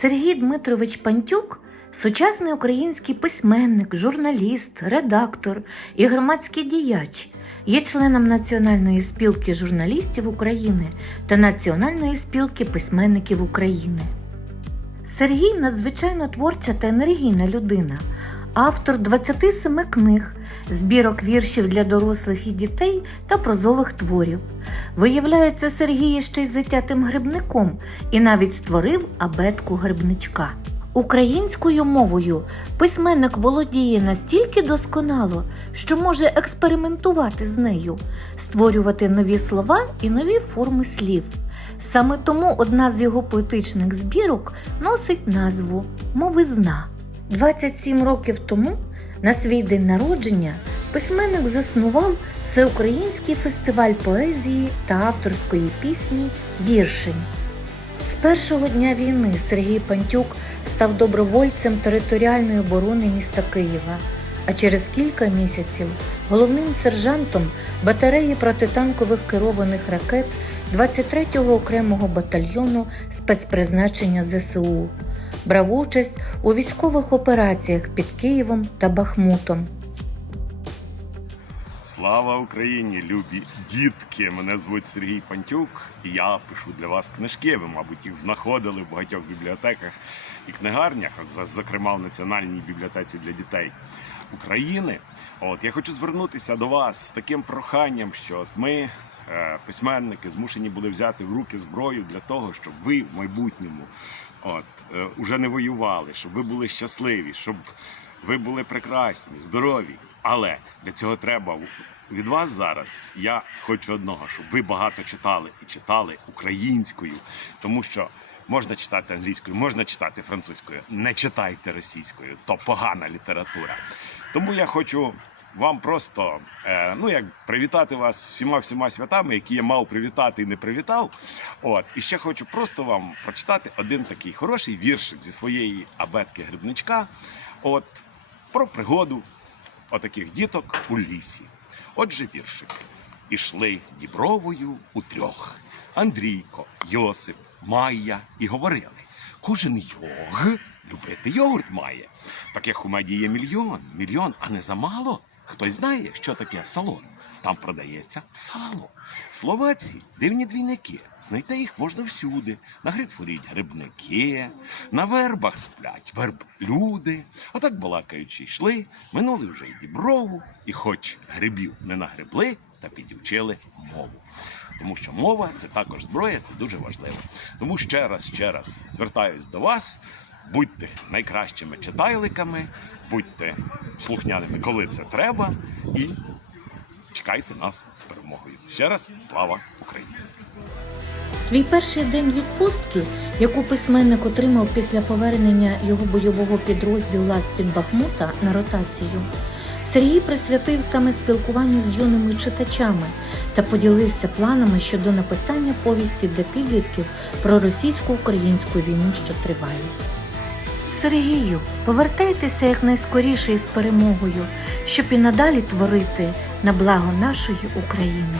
Сергій Дмитрович Пантюк сучасний український письменник, журналіст, редактор і громадський діяч. Є членом Національної спілки журналістів України та Національної спілки письменників України. Сергій надзвичайно творча та енергійна людина, автор 27 книг, збірок віршів для дорослих і дітей та прозових творів. Виявляється, Сергій ще й затятим грибником і навіть створив абетку грибничка. Українською мовою письменник володіє настільки досконало, що може експериментувати з нею, створювати нові слова і нові форми слів. Саме тому одна з його поетичних збірок носить назву Мовизна. 27 років тому, на свій день народження, письменник заснував всеукраїнський фестиваль поезії та авторської пісні Віршень. З першого дня війни Сергій Пантюк став добровольцем територіальної оборони міста Києва, а через кілька місяців головним сержантом батареї протитанкових керованих ракет 23-го окремого батальйону спецпризначення ЗСУ. Брав участь у військових операціях під Києвом та Бахмутом. Слава Україні, любі дітки! Мене звуть Сергій Пантюк, я пишу для вас книжки. Ви, мабуть, їх знаходили в багатьох бібліотеках і книгарнях, зокрема в Національній бібліотеці для дітей України. От я хочу звернутися до вас з таким проханням, що от ми, письменники, змушені були взяти в руки зброю для того, щоб ви в майбутньому от, е, уже не воювали, щоб ви були щасливі, щоб ви були прекрасні, здорові. Але для цього треба від вас зараз. Я хочу одного, щоб ви багато читали і читали українською, тому що можна читати англійською, можна читати французькою. Не читайте російською, то погана література. Тому я хочу. Вам просто е, ну як привітати вас всіма всіма святами, які я мав привітати і не привітав. От і ще хочу просто вам прочитати один такий хороший віршик зі своєї абетки грибничка. От про пригоду отаких діток у лісі. Отже, віршик. Ішли дібровою у трьох. Андрійко, Йосип, Майя і говорили. Кожен йог любити йогурт має. Таких у меді є мільйон, мільйон, а не замало. Хтось знає, що таке салон. Там продається сало. Словаці дивні двійники. Знайти їх можна всюди. На грибфоріть грибники, на вербах сплять верблюди. Отак балакаючи йшли, минули вже й діброву, і хоч грибів не нагребли, та підівчили мову. Тому що мова це також зброя, це дуже важливо. Тому ще раз, ще раз звертаюсь до вас. Будьте найкращими читайликами, будьте слухняними, коли це треба, і чекайте нас з перемогою. Ще раз слава Україні! Свій перший день відпустки, яку письменник отримав після повернення його бойового підрозділу з-під Бахмута на ротацію, Сергій присвятив саме спілкуванню з юними читачами та поділився планами щодо написання повісті для підлітків про російсько-українську війну, що триває. Сергію, повертайтеся якнайскоріше із перемогою, щоб і надалі творити на благо нашої України.